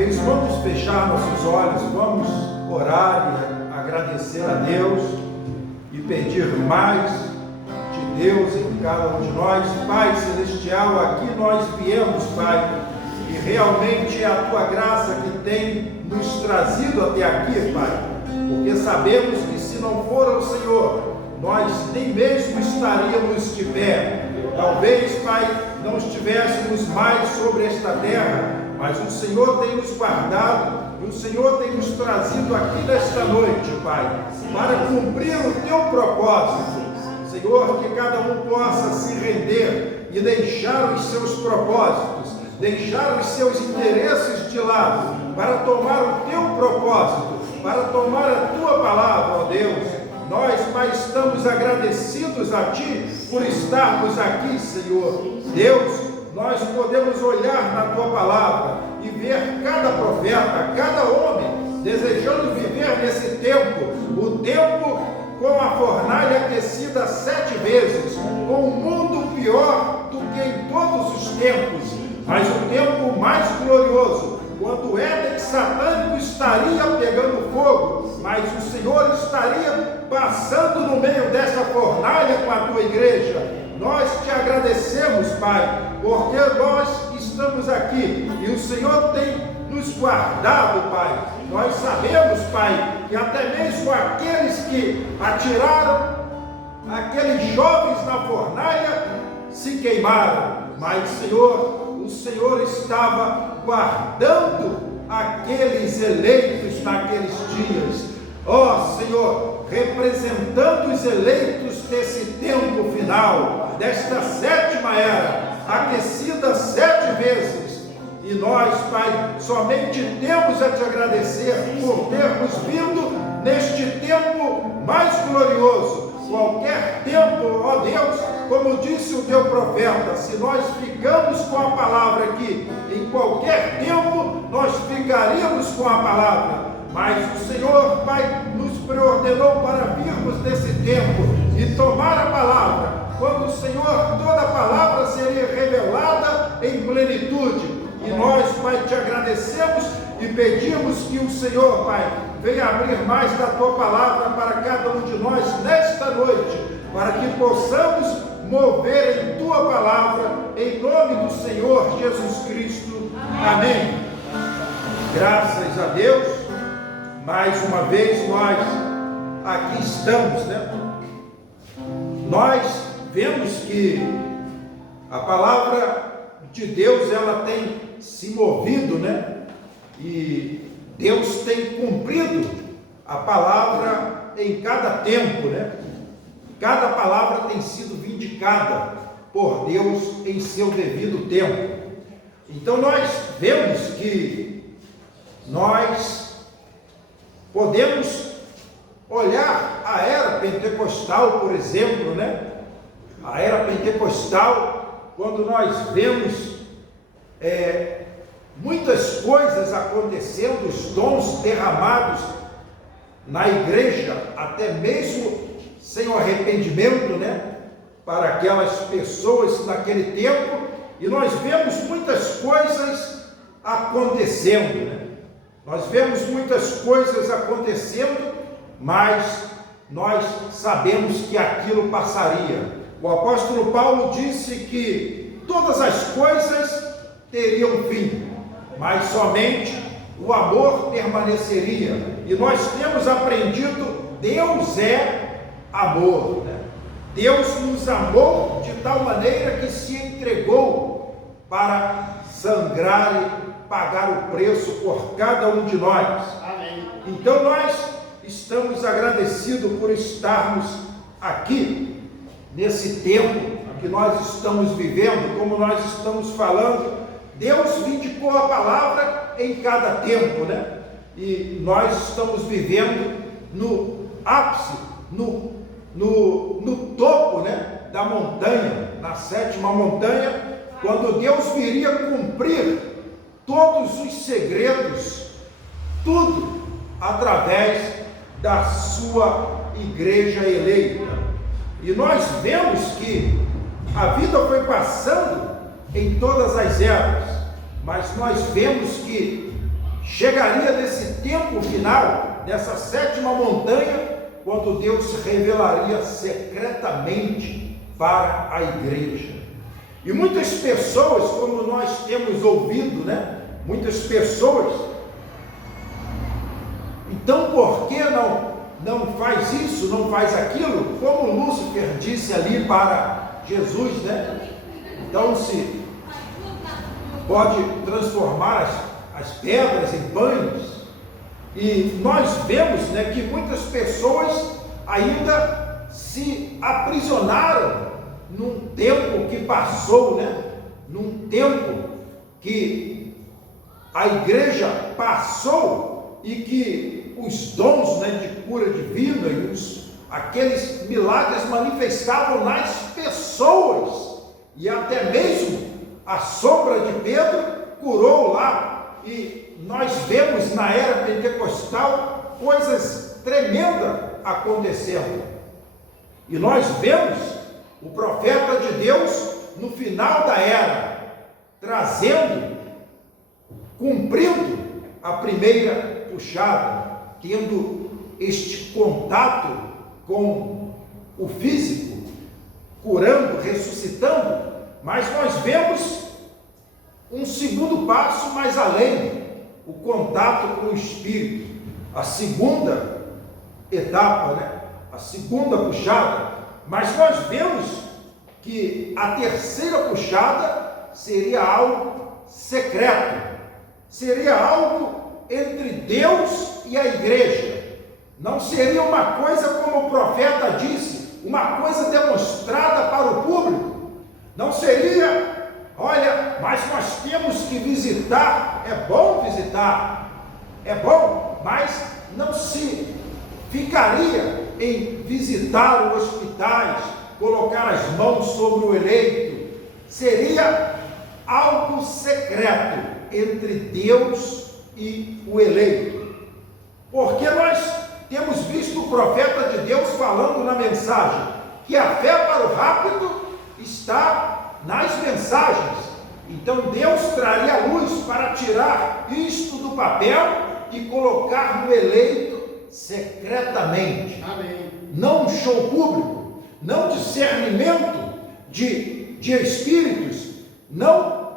vez, vamos fechar nossos olhos, vamos orar e agradecer a Deus e pedir mais de Deus em cada um de nós. Pai Celestial, aqui nós viemos, Pai, e realmente é a Tua graça que tem nos trazido até aqui, Pai, porque sabemos que se não for o Senhor, nós nem mesmo estaríamos de pé. Talvez, Pai, não estivéssemos mais sobre esta terra, mas o Senhor tem nos guardado e o Senhor tem nos trazido aqui nesta noite, Pai, para cumprir o Teu propósito. Senhor, que cada um possa se render e deixar os seus propósitos, deixar os seus interesses de lado, para tomar o Teu propósito, para tomar a Tua palavra, ó Deus. Nós, Pai, estamos agradecidos a Ti por estarmos aqui, Senhor. Deus, nós podemos olhar na Tua palavra e ver cada profeta, cada homem, desejando viver nesse tempo, o tempo com a fornalha aquecida 7 vezes, com um mundo pior do que em todos os tempos, mas o tempo mais glorioso, quando o Éden satânico estaria pegando fogo, mas o Senhor estaria passando no meio dessa fornalha com a Tua igreja. Nós Te agradecemos, Pai, porque nós estamos aqui e o Senhor tem nos guardado, Pai. Nós sabemos, Pai, que até mesmo aqueles que atiraram aqueles jovens na fornalha se queimaram, mas, Senhor, o Senhor estava guardando aqueles eleitos naqueles dias. Ó Senhor, representando os eleitos desse tempo final, desta 7ª era, aquecida 7 vezes. E nós, Pai, somente temos a Te agradecer por termos vindo neste tempo mais glorioso. Qualquer tempo, ó Deus, como disse o Teu profeta, se nós ficamos com a palavra aqui, em qualquer tempo nós ficaríamos com a palavra. Mas o Senhor, Pai, nos preordenou para virmos nesse tempo e tomar a palavra, quando o Senhor, toda a palavra seria revelada em plenitude. E nós, Pai, Te agradecemos e pedimos que o Senhor, Pai, venha abrir mais da Tua palavra para cada um de nós nesta noite, para que possamos mover em Tua palavra, em nome do Senhor Jesus Cristo. Amém. Graças a Deus. Mais uma vez nós aqui estamos, né? Nós vemos que a palavra de Deus, ela tem se movido, né? E Deus tem cumprido a palavra em cada tempo, né? Cada palavra tem sido vindicada por Deus em seu devido tempo. Então nós vemos que nós podemos olhar a era pentecostal, por exemplo, né? A era pentecostal, quando nós vemos muitas coisas acontecendo, os dons derramados na igreja, até mesmo sem o arrependimento, né? Para aquelas pessoas naquele tempo, e nós vemos muitas coisas acontecendo, né? Nós vemos muitas coisas acontecendo, mas nós sabemos que aquilo passaria. O apóstolo Paulo disse que todas as coisas teriam fim, mas somente o amor permaneceria. E nós temos aprendido, Deus é amor, né? Deus nos amou de tal maneira que se entregou para sangrar e pagar o preço por cada um de nós. Amém. Então nós estamos agradecidos por estarmos aqui, nesse tempo que nós estamos vivendo, como nós estamos falando. Deus vindicou a palavra em cada tempo, né? E nós estamos vivendo no ápice, no topo, né, da montanha, na 7ª montanha, quando Deus viria cumprir todos os segredos, tudo através da sua igreja eleita. E nós vemos que a vida foi passando em todas as eras, mas nós vemos que chegaria nesse tempo final, nessa sétima montanha, quando Deus se revelaria secretamente para a igreja. E muitas pessoas, como nós temos ouvido, muitas pessoas, então por que não faz isso, não faz aquilo? Como Lúcifer disse ali para Jesus, Então se pode transformar as pedras em pães. E nós vemos que muitas pessoas ainda se aprisionaram num tempo que passou, num tempo que a igreja passou e que os dons de cura divina e aqueles milagres manifestavam nas pessoas, e até mesmo a sombra de Pedro curou lá, e nós vemos na era pentecostal coisas tremendas acontecendo, e nós vemos o profeta de Deus no final da era, cumprindo a primeira puxada, tendo este contato com o físico, curando, ressuscitando. Mas nós vemos um segundo passo mais além, o contato com o Espírito, a segunda etapa, a segunda puxada. Mas nós vemos que a terceira puxada seria algo secreto, seria algo entre Deus e a igreja. Não seria uma coisa, como o profeta disse, uma coisa demonstrada para o público. Não seria, olha, mas nós temos que visitar. É bom visitar, é bom, mas não se ficaria em visitar os hospitais, colocar as mãos sobre o eleito. Seria algo secreto entre Deus e o eleito. Porque nós temos visto o profeta de Deus falando na mensagem que a fé para o rápido está nas mensagens. Então Deus traria luz para tirar isto do papel e colocar no eleito secretamente. Amém. Não um show público, não discernimento de espíritos, não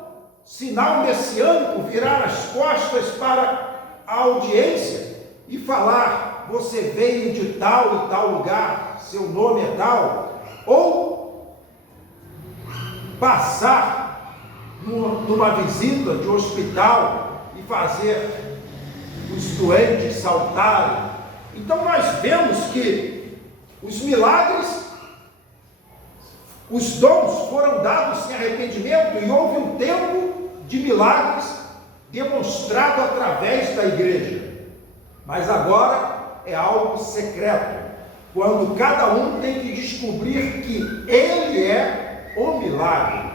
sinal messiânico, virar as costas para a audiência e falar: você veio de tal e tal lugar, seu nome é tal, ou passar numa visita de hospital e fazer os doentes saltarem. Então nós vemos que os milagres, os dons foram dados sem arrependimento, e houve um tempo de milagres demonstrado através da igreja. Mas agora é algo secreto, quando cada um tem que descobrir que ele é o milagre.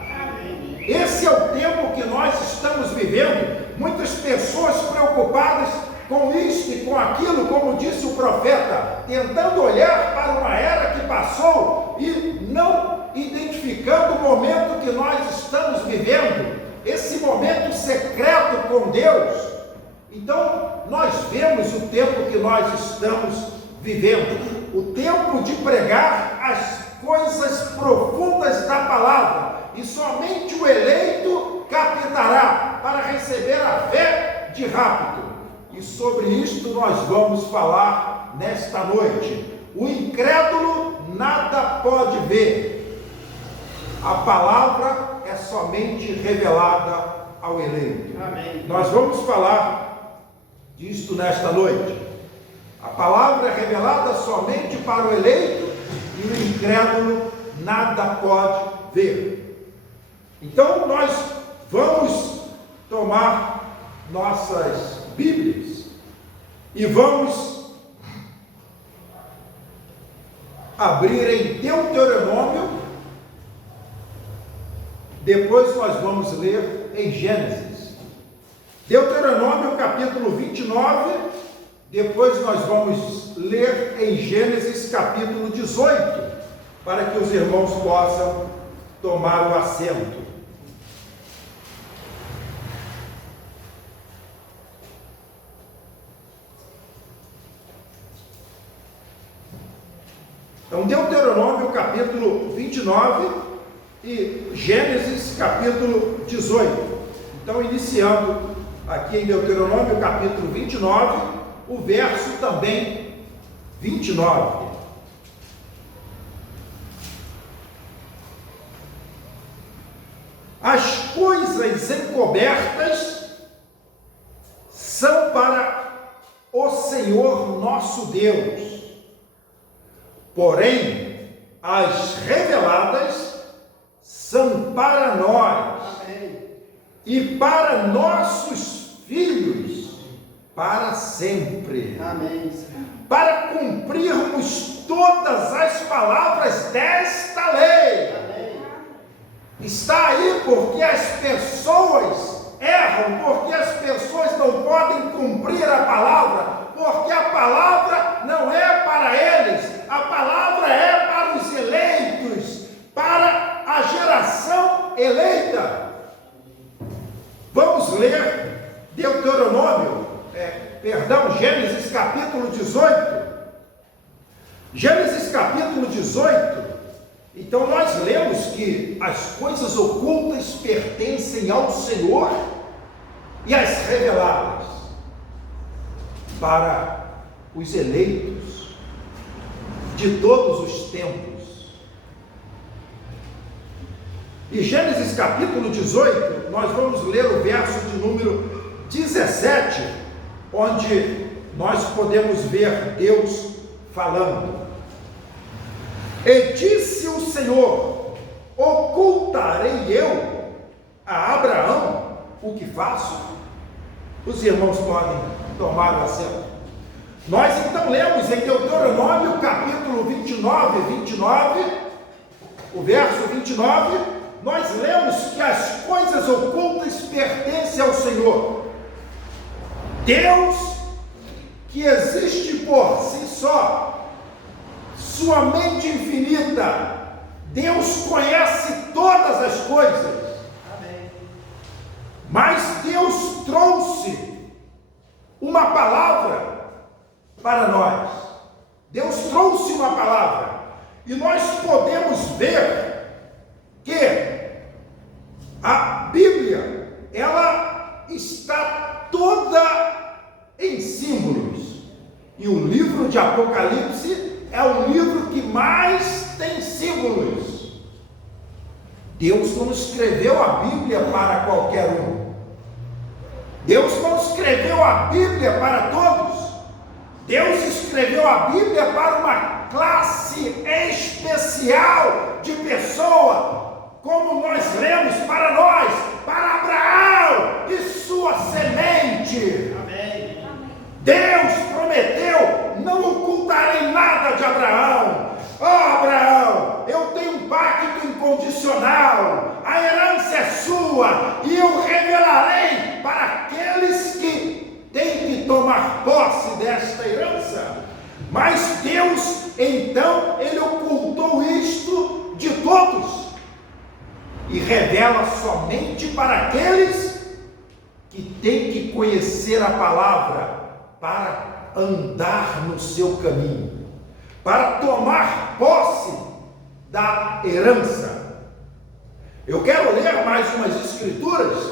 Esse é o tempo que nós estamos vivendo. Muitas pessoas preocupadas com isso e com aquilo, como disse o profeta, tentando olhar para uma era que passou e não identificando o momento que nós estamos vivendo, esse momento secreto com Deus. Então nós vemos o tempo que nós estamos vivendo, o tempo de pregar as coisas profundas da palavra, e somente o eleito captará para receber a fé de rápido. E sobre isto nós vamos falar nesta noite. O incrédulo nada pode ver. A palavra é somente revelada ao eleito. Amém. Nós vamos falar disto nesta noite. A palavra é revelada somente para o eleito, e o incrédulo nada pode ver. Então nós vamos tomar nossas Bíblias e vamos abrir em Deuteronômio, depois nós vamos ler em Gênesis. Deuteronômio capítulo 29, depois nós vamos ler em Gênesis capítulo 18, para que os irmãos possam tomar o assento. Então, Deuteronômio capítulo 29 e Gênesis capítulo 18. Então, iniciando aqui em Deuteronômio capítulo 29, o verso também 29. As coisas encobertas são para o Senhor nosso Deus, porém as reveladas são para nós. Amém. E para nossos filhos para sempre. Amém. Para cumprirmos todas as palavras desta lei. Amém. Está aí porque as pessoas erram, porque as pessoas não podem cumprir a palavra, porque a palavra não é para eles, a palavra é para os eleitos, para a geração eleita. Vamos ler Gênesis capítulo 18. Gênesis capítulo 18. Então nós lemos que as coisas ocultas pertencem ao Senhor e as reveladas para os eleitos de todos os tempos. E Gênesis capítulo 18, nós vamos ler o verso de número 17, onde nós podemos ver Deus falando. E disse o Senhor: ocultarei eu a Abraão o que faço? Os irmãos podem tomar o assento. Nós então lemos em Deuteronômio capítulo 29, o verso 29, nós lemos que as coisas ocultas pertencem ao Senhor. Deus, que existe por si só, sua mente infinita, Deus conhece todas as coisas. Amém. Mas Deus trouxe uma palavra para nós. Deus trouxe uma palavra. E nós podemos ver que a Bíblia, ela está toda em símbolos. E o livro de Apocalipse é o livro que mais tem símbolos. Deus não escreveu a Bíblia para qualquer um. Deus não escreveu a Bíblia para todos. Deus escreveu a Bíblia para uma classe especial de pessoa, como nós lemos para nós, para Abraão e sua semente. Amém. Deus prometeu: não ocultarei nada de Abraão. Ó Abraão, eu tenho um pacto incondicional, a herança é sua, e eu revelarei para aqueles que têm que tomar posse desta herança. Mas Deus, então, Ele ocultou isto de todos, e revela somente para aqueles que têm que conhecer a palavra, para andar no seu caminho, para tomar posse da herança. Eu quero ler mais umas escrituras,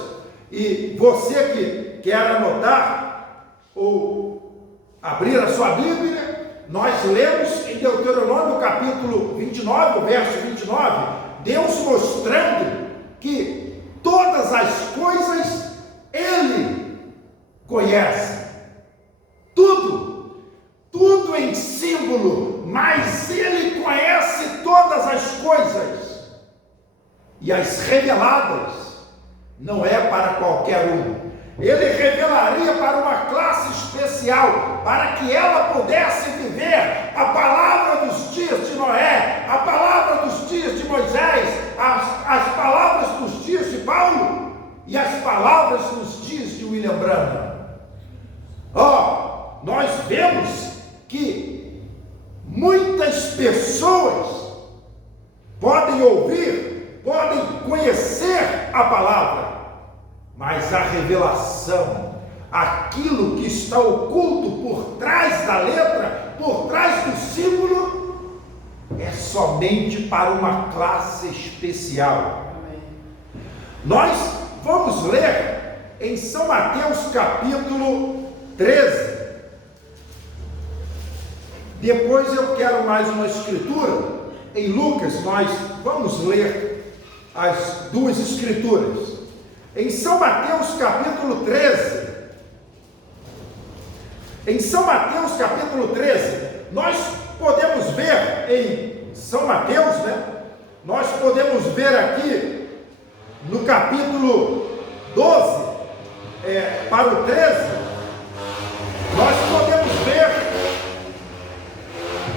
e você que quer anotar ou abrir a sua Bíblia, nós lemos em Deuteronômio capítulo 29, o verso 29, Deus mostrando que todas as coisas Ele conhece. Tudo em símbolo, mas Ele conhece todas as coisas. E as reveladas não é para qualquer um. Ele revelaria para uma classe especial, para que ela pudesse viver a palavra dos dias de Noé, a palavra dos dias de Moisés, as palavras dos dias de Paulo e as palavras dos dias de William Branham. Nós vemos que muitas pessoas podem ouvir, podem conhecer a palavra, mas a revelação, aquilo que está oculto por trás da letra, por trás do símbolo, é somente para uma classe especial. Nós vamos ler em São Mateus capítulo 13. Depois eu quero mais uma escritura. Em Lucas nós vamos ler as duas escrituras. Em São Mateus capítulo 13. Em São Mateus capítulo 13, nós podemos ver em São Mateus, nós podemos ver aqui no capítulo 12, para o 13, nós podemos ver,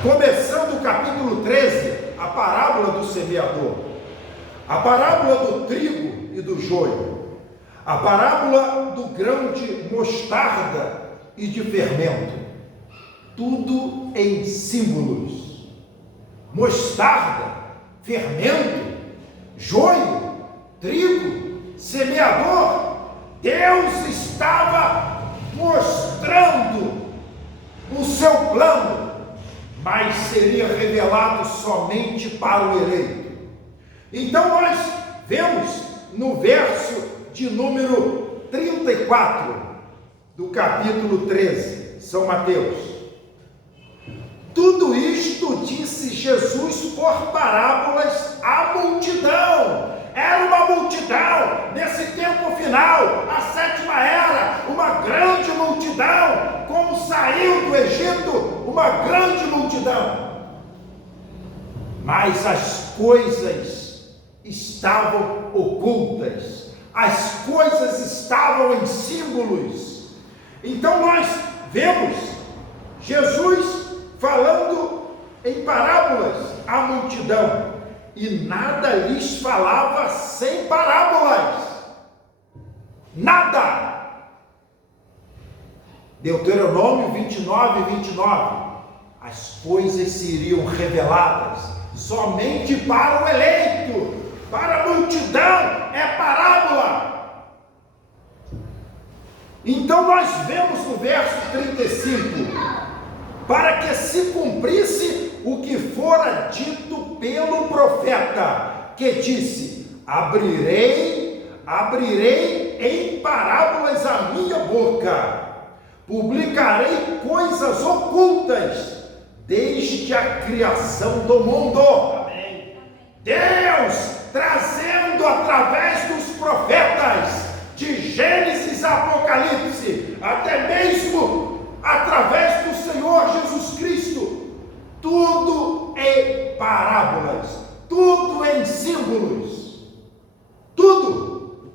começando o capítulo 13, a parábola do semeador, a parábola do trigo e do joio, a parábola do grão de mostarda e de fermento, tudo em símbolos. Mostarda, fermento, joio, trigo, semeador. Deus estava mostrando o seu plano, mas seria revelado somente para o eleito. Então nós vemos no verso de número 34 do capítulo 13, São Mateus: tudo isto disse Jesus por parábolas à multidão. Era uma multidão, nesse tempo final, a sétima era, uma grande multidão, como saiu do Egito, uma grande multidão. Mas as coisas estavam ocultas, as coisas estavam em símbolos. Então nós vemos Jesus falando em parábolas à multidão, e nada lhes falava sem parábolas, nada. Deuteronômio 29, as coisas seriam reveladas somente para o eleito, para a multidão é parábola. Então nós vemos no verso 35, para que se cumprisse o que fora dito pelo profeta, que disse: abrirei em parábolas a minha boca, publicarei coisas ocultas desde a criação do mundo. Amém. Deus trazendo através dos profetas, de Gênesis a Apocalipse, até mesmo através do Senhor Jesus Cristo, tudo em parábolas, tudo em símbolos, tudo,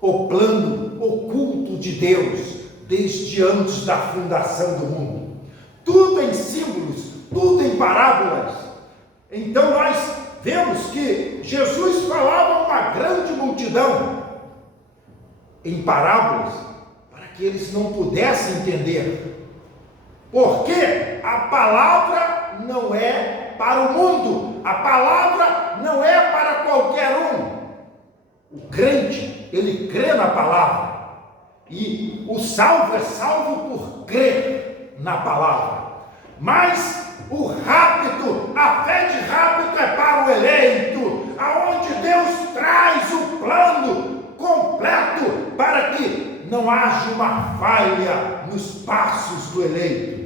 o plano oculto de Deus, desde antes da fundação do mundo, tudo em símbolos, tudo em parábolas. Então nós vemos que Jesus falava a uma grande multidão em parábolas, para que eles não pudessem entender, porque a palavra não é para o mundo, a palavra não é para qualquer um. O crente, ele crê na palavra, e o salvo é salvo por crer na palavra. Mas o rápido, a fé de rápido é para o eleito, aonde Deus traz o plano completo para que não haja uma falha nos passos do eleito.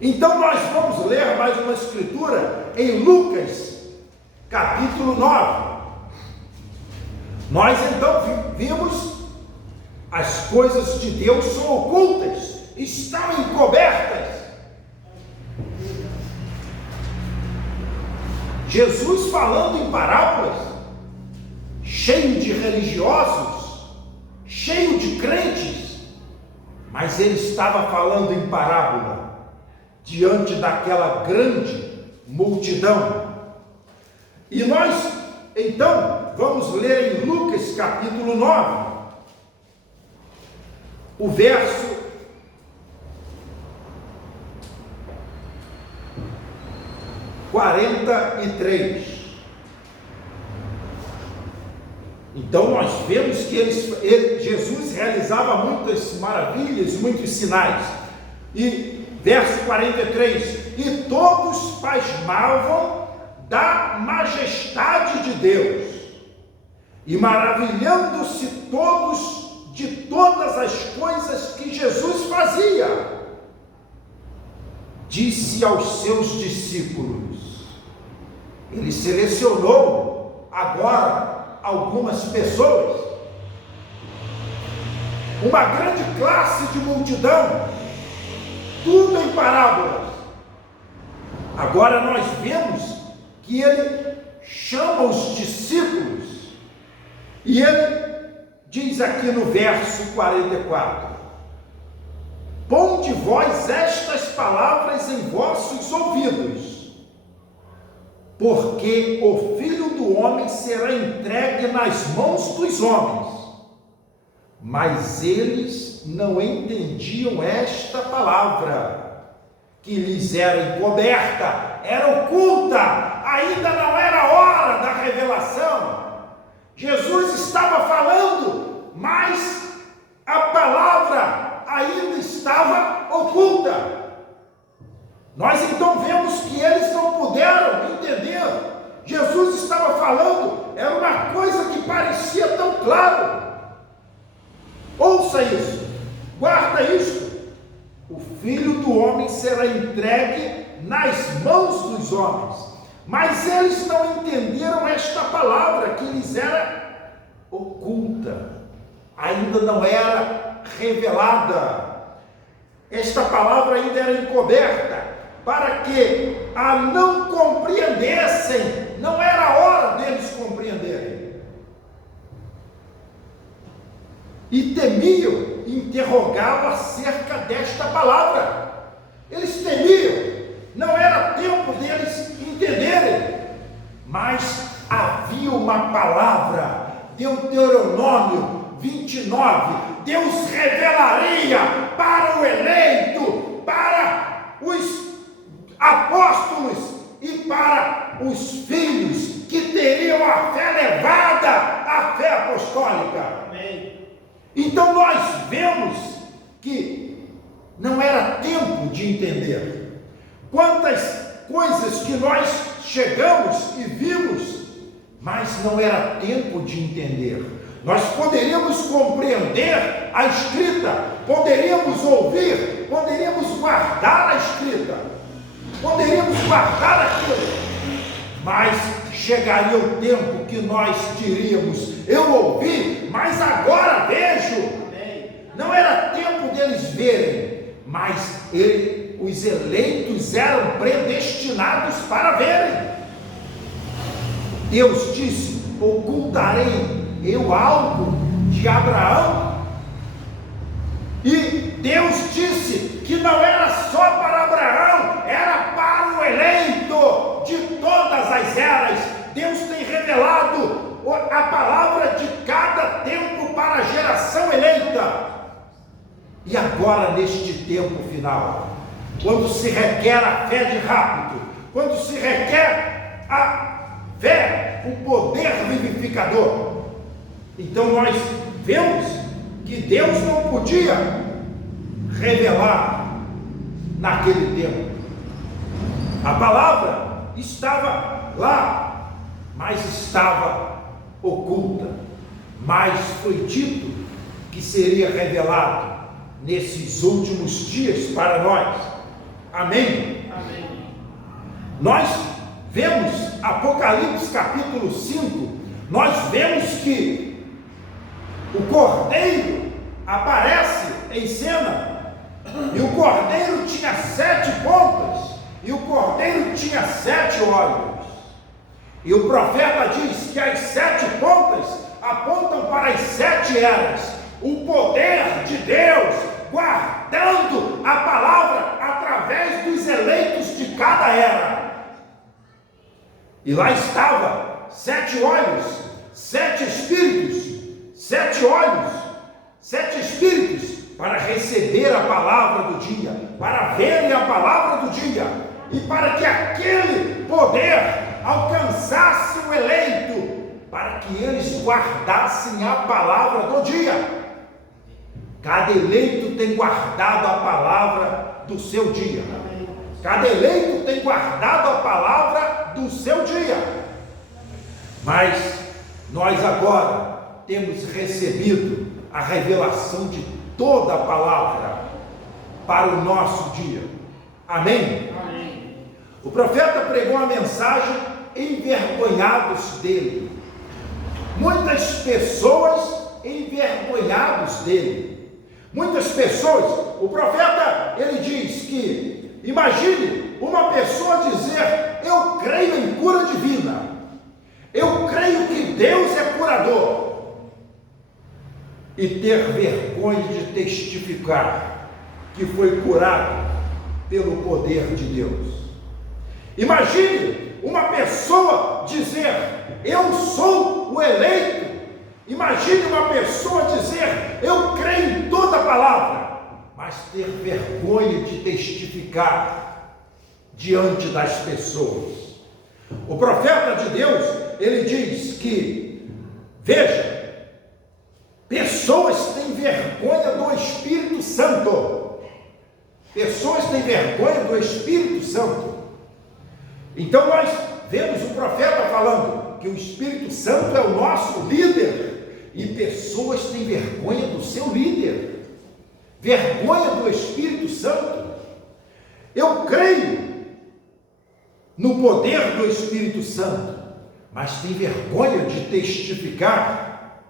Então nós vamos ler mais uma escritura em Lucas, capítulo 9. Nós então vimos as coisas de Deus são ocultas, estão encobertas. Jesus falando em parábolas, cheio de religiosos, cheio de crentes, mas ele estava falando em parábola, diante daquela grande multidão. E nós, então, vamos ler em Lucas capítulo 9, o verso 43. Então nós vemos que Jesus realizava muitas maravilhas, muitos sinais. E Verso 43, e todos pasmavam da majestade de Deus, e maravilhando-se todos de todas as coisas que Jesus fazia. Disse aos seus discípulos, ele selecionou agora algumas pessoas, uma grande classe de multidão, tudo em parábolas. Agora nós vemos que ele chama os discípulos, e ele diz aqui no verso 44, ponde vós estas palavras em vossos ouvidos, porque o Filho do Homem será entregue nas mãos dos homens. Mas eles não entendiam esta palavra, que lhes era encoberta, era oculta, ainda não era hora da revelação. Jesus estava falando, mas a palavra ainda estava oculta. Nós então vemos que eles não puderam entender. Jesus estava falando, era uma coisa que parecia tão claro. Ouça isso, guarda isso. O Filho do Homem será entregue nas mãos dos homens. Mas eles não entenderam esta palavra que lhes era oculta, ainda não era revelada. Esta palavra ainda era encoberta, para que a não compreendessem, não era hora deles compreenderem. E temiam interrogá-lo acerca desta palavra. Eles temiam, não era tempo deles entenderem, mas havia uma palavra, Deuteronômio 29, Deus revelaria para o eleito, para os apóstolos e para os filhos que teriam a fé levada, a fé apostólica. Amém. Então nós vemos que não era tempo de entender. Quantas coisas que nós chegamos e vimos, mas não era tempo de entender. Nós poderíamos compreender a escrita, poderíamos ouvir, poderíamos guardar a escrita, poderíamos guardar aquilo, mas chegaria o tempo que nós diríamos, eu ouvi, mas agora vejo. Não era tempo deles verem, mas os eleitos eram predestinados para verem. Deus disse, ocultarei eu algo de Abraão? E Deus disse que não era só para Abraão, era para o eleito de todas as eras. Deus tem revelado a palavra de cada tempo para a geração eleita. E agora, neste tempo final, quando se requer a fé de rápido, quando se requer a fé, o poder vivificador, então nós vemos que Deus não podia revelar naquele tempo. A palavra estava lá, mas estava oculta. Mas foi dito que seria revelado nesses últimos dias para nós. Amém? Amém. Nós vemos Apocalipse capítulo 5, nós vemos que o Cordeiro aparece em cena, e o Cordeiro tinha 7 pontas, e o Cordeiro tinha 7 olhos, e o profeta diz que as 7 pontas apontam para as 7 eras, o poder de Deus guardando a palavra através dos eleitos de cada era. E lá estava 7 olhos, 7 espíritos, 7 olhos, 7 espíritos para receber a palavra do dia, para verem a palavra do dia, e para que aquele poder alcançasse o eleito, para que eles guardassem a palavra do dia. Cada eleito tem guardado a palavra do seu dia. Cada eleito tem guardado a palavra do seu dia. Mas nós agora temos recebido a revelação de toda a palavra para o nosso dia. Amém? Amém. O profeta pregou a mensagem envergonhados dele. Muitas pessoas envergonhados dele. Muitas pessoas, o profeta, ele diz que, imagine uma pessoa dizer: eu creio em cura divina, eu creio que Deus é curador, e ter vergonha de testificar que foi curado pelo poder de Deus. Imagine uma pessoa dizer: eu sou o eleito. Imagine uma pessoa dizer: eu creio em toda a palavra, mas ter vergonha de testificar diante das pessoas. O profeta de Deus, ele diz que, veja, pessoas têm vergonha do Espírito Santo. Pessoas têm vergonha do Espírito Santo. Então nós vemos o profeta falando que o Espírito Santo é o nosso líder, e pessoas têm vergonha do seu líder, vergonha do Espírito Santo. Eu creio no poder do Espírito Santo, mas tem vergonha de testificar.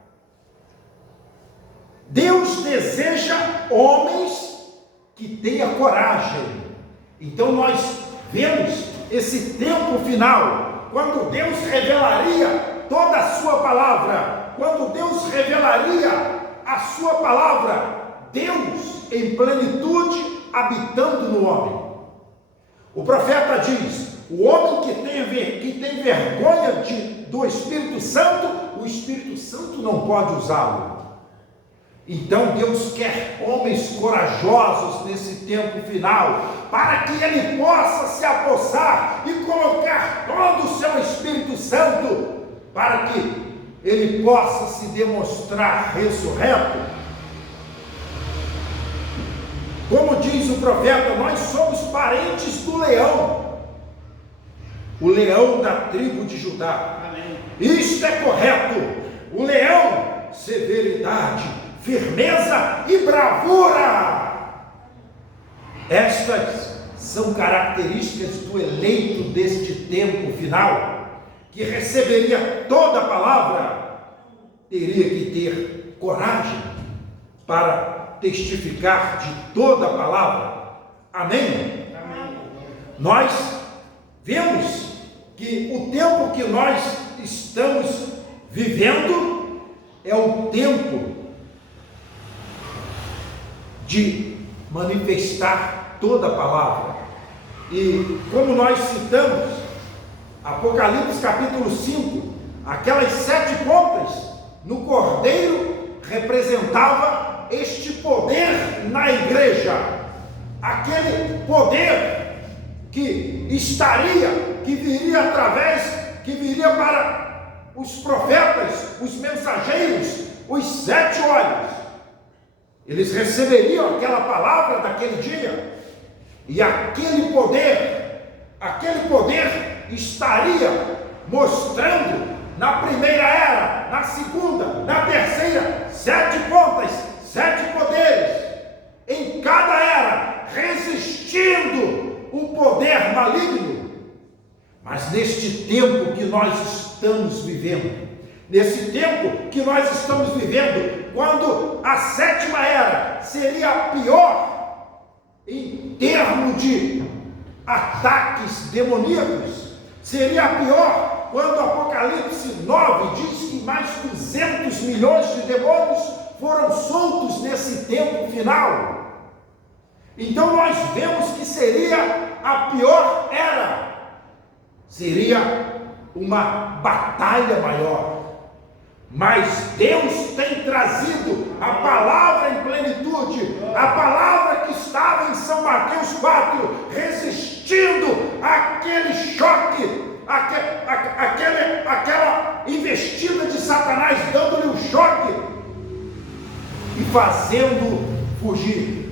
Deus deseja homens que tenham coragem. Então nós vemos esse tempo final, quando Deus revelaria toda a sua palavra, quando Deus revelaria a sua palavra, Deus em plenitude habitando no homem. O profeta diz: o homem que tem vergonha do Espírito Santo, o Espírito Santo não pode usá-lo. Então Deus quer homens corajosos nesse tempo final, para que Ele possa se apossar e colocar todo o seu Espírito Santo, para que Ele possa se demonstrar ressurreto. Como diz o profeta, nós somos parentes do leão, o leão da tribo de Judá. Amém. Isto é correto. O leão, severidade, firmeza e bravura. Estas são características do eleito deste tempo final, que receberia toda a palavra. Teria que ter coragem para testificar de toda a palavra. Amém? Amém. Nós vemos que o tempo que nós estamos vivendo é o tempo de manifestar toda a palavra. E como nós citamos Apocalipse capítulo 5, aquelas 7 pontas no cordeiro representava este poder na igreja, aquele poder que viria para os profetas, os mensageiros, os 7 olhos. Eles receberiam aquela palavra daquele dia, e aquele poder estaria mostrando na primeira era, na segunda, na terceira, 7 pontas, 7 poderes, em cada era, resistindo o poder maligno. Mas neste tempo que nós estamos vivendo, quando a 7ª era seria a pior em termos de ataques demoníacos, seria a pior quando Apocalipse 9 diz que mais 200 milhões de demônios foram soltos nesse tempo final. Então nós vemos que seria a pior era, seria uma batalha maior. Mas Deus tem trazido a palavra em plenitude, a palavra que estava em São Mateus 4, resistindo àquele choque, aquela investida de Satanás, dando-lhe um choque e fazendo fugir.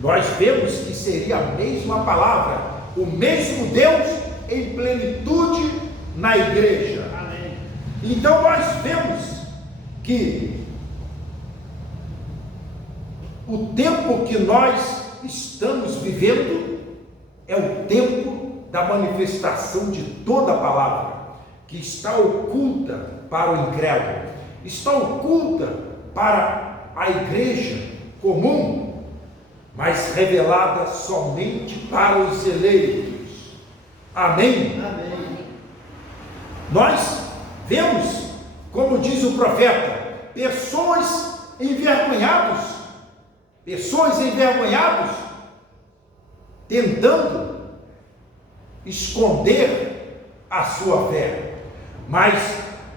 Nós vemos que seria a mesma palavra, o mesmo Deus em plenitude na igreja. Amém. Então nós vemos que o tempo que nós estamos vivendo é o tempo da manifestação de toda a palavra, que está oculta para o incrédulo, está oculta para a igreja comum, mas revelada somente para os eleitos. Amém? Amém. Nós vemos, como diz o profeta, pessoas envergonhadas, tentando esconder a sua fé, mas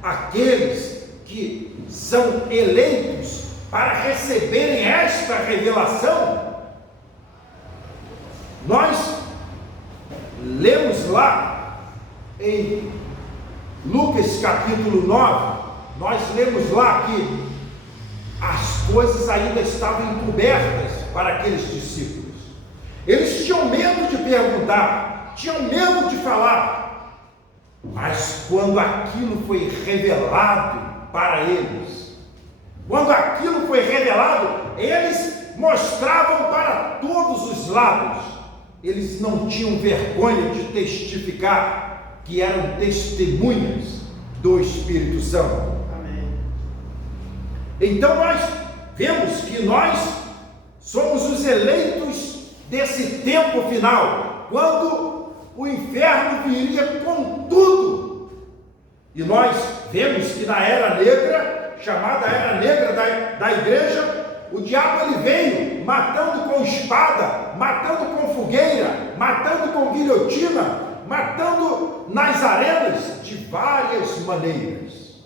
aqueles que são eleitos para receberem esta revelação, nós lemos lá em Lucas capítulo 9, nós lemos lá que as coisas ainda estavam encobertas para aqueles discípulos. Eles tinham medo de perguntar, tinham medo de falar, mas quando aquilo foi revelado para eles, eles mostravam para todos os lados. Eles não tinham vergonha de testificar que eram testemunhas do Espírito Santo. Amém. Então nós vemos que nós somos os eleitos desse tempo final, quando o inferno viria com tudo. E nós vemos que na era negra, chamada era negra da igreja, o diabo ele veio matando com espada, matando com fogueira, matando com guilhotina, matando nas arenas de várias maneiras.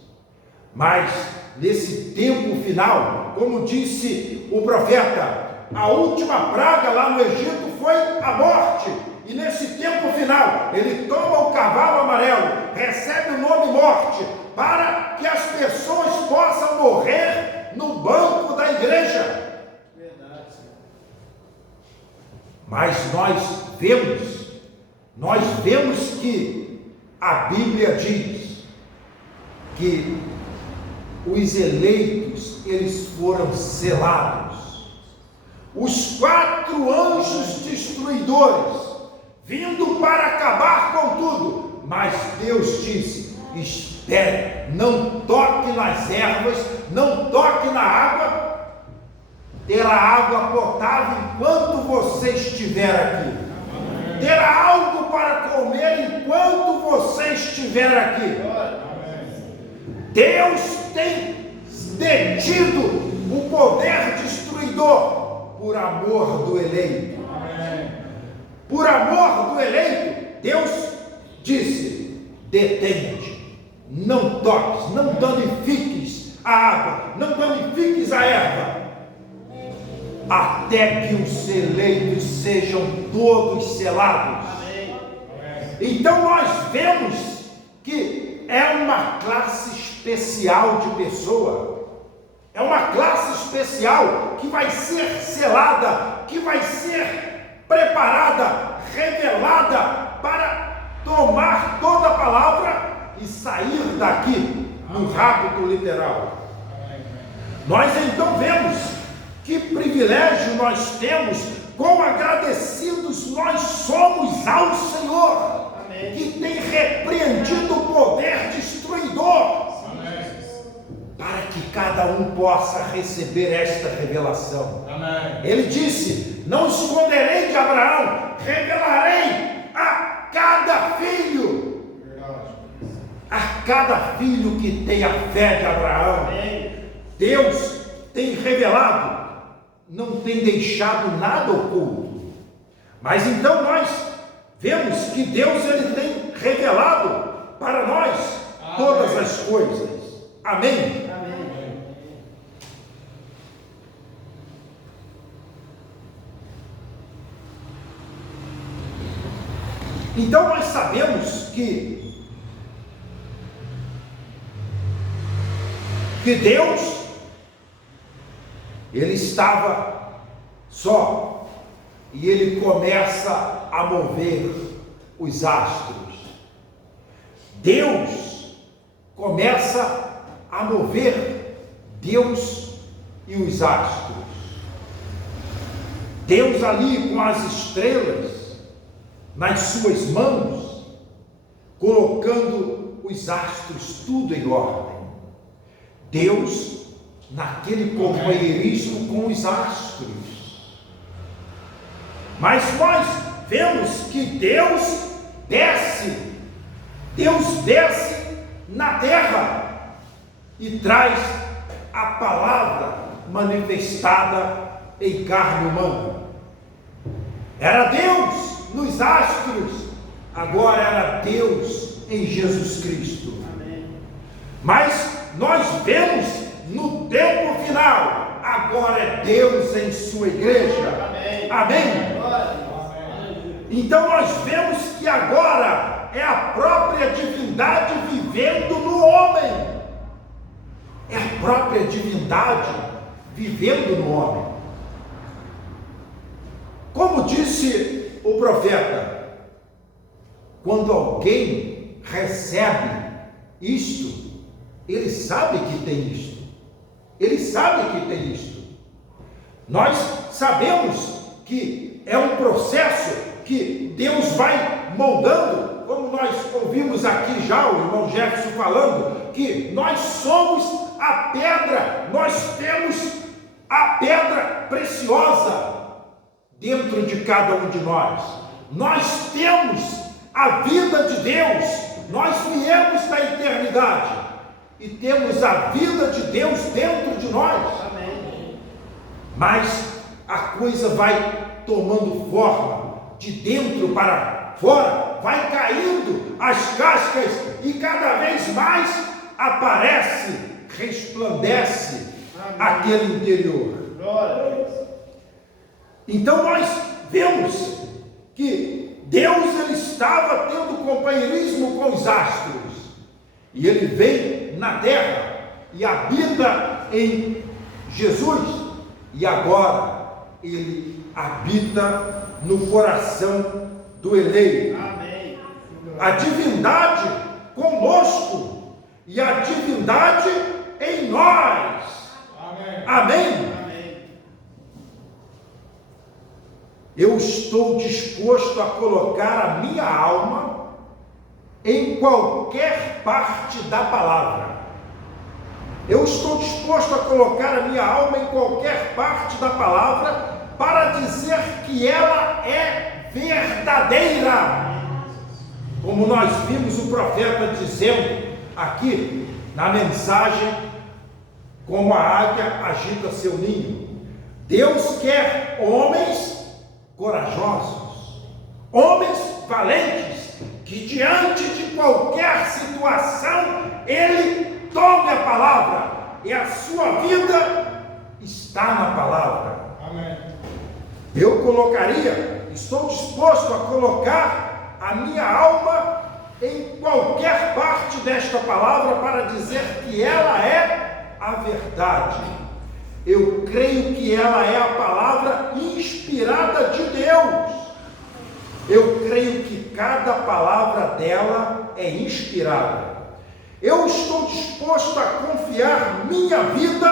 Mas nesse tempo final, como disse o profeta, a última praga lá no Egito foi a morte. E nesse tempo final, ele toma o cavalo amarelo, recebe o nome morte, para que as pessoas possam morrer no banco da igreja. Verdade. Mas nós vemos que a Bíblia diz que os eleitos, eles foram selados. Os 4 anjos destruidores, vindo para acabar com tudo, mas Deus disse: espere, não toque nas ervas, não toque na água, terá água potável enquanto você estiver aqui, terá algo para comer enquanto você estiver aqui. Deus tem detido o poder destruidor por amor do eleito. Por amor do eleito, Deus disse: detente, não toques, não danifiques a água, não danifiques a erva, até que os eleitos sejam todos selados. Então nós vemos que é uma classe especial de pessoa, é uma classe especial que vai ser selada, que vai ser preparada, revelada para tomar toda a palavra e sair daqui no rapto literal. Nós então vemos que privilégio nós temos, quão agradecidos nós somos ao Senhor, que tem repreendido o poder destruidor, para que cada um possa receber esta revelação. Ele disse: não esconderei de Abraão, revelarei a cada filho, que tem a fé de Abraão. Deus tem revelado, não tem deixado nada oculto. Mas então nós vemos que Deus ele tem revelado para nós todas as coisas. Amém? Amém. Então nós sabemos que Deus ele estava só e ele começa a mover os astros. Deus começa a mover Deus e os astros. Deus ali com as estrelas nas suas mãos, colocando os astros tudo em ordem. Deus naquele companheirismo com os astros. Mas nós vemos que Deus desce na terra e traz a palavra manifestada em carne humana. Era Deus nos astros, agora era Deus em Jesus Cristo. Amém. Mas nós vemos no tempo final, agora é Deus em sua igreja. Amém. Amém. Então nós vemos que agora é a própria divindade vivendo no homem. É a própria divindade vivendo no homem. Como disse o profeta, quando alguém recebe isto, ele sabe que tem isto. Ele sabe que tem isto. Nós sabemos que é um processo que Deus vai moldando, como nós ouvimos aqui já o irmão Jefferson falando, que nós somos a pedra, nós temos a pedra preciosa dentro de cada um de nós. Nós temos a vida de Deus, nós viemos da eternidade e temos a vida de Deus dentro de nós. Amém. Mas a coisa vai tomando forma de dentro para fora, vai caindo as cascas e cada vez mais aparece, resplandece. Amém. Aquele interior. Glória. Então nós vemos que Deus ele estava tendo companheirismo com os astros e ele vem na terra e habita em Jesus e agora ele habita no coração do eleito. Amém. A divindade conosco e a divindade em nós. Amém. Amém. Eu estou disposto a colocar a minha alma em qualquer parte da palavra. Eu estou disposto a colocar a minha alma em qualquer parte da palavra para dizer que ela é verdadeira. Como nós vimos o profeta dizendo aqui na mensagem, como a águia agita seu ninho. Deus quer homens corajosos, homens valentes, que diante de qualquer situação, ele tome a palavra, e a sua vida está na palavra. Amém. Eu estou disposto a colocar a minha alma em qualquer parte desta palavra para dizer que ela é a verdade. Eu creio que ela é a palavra inspirada de Deus. Eu creio que cada palavra dela é inspirada. Eu estou disposto a confiar minha vida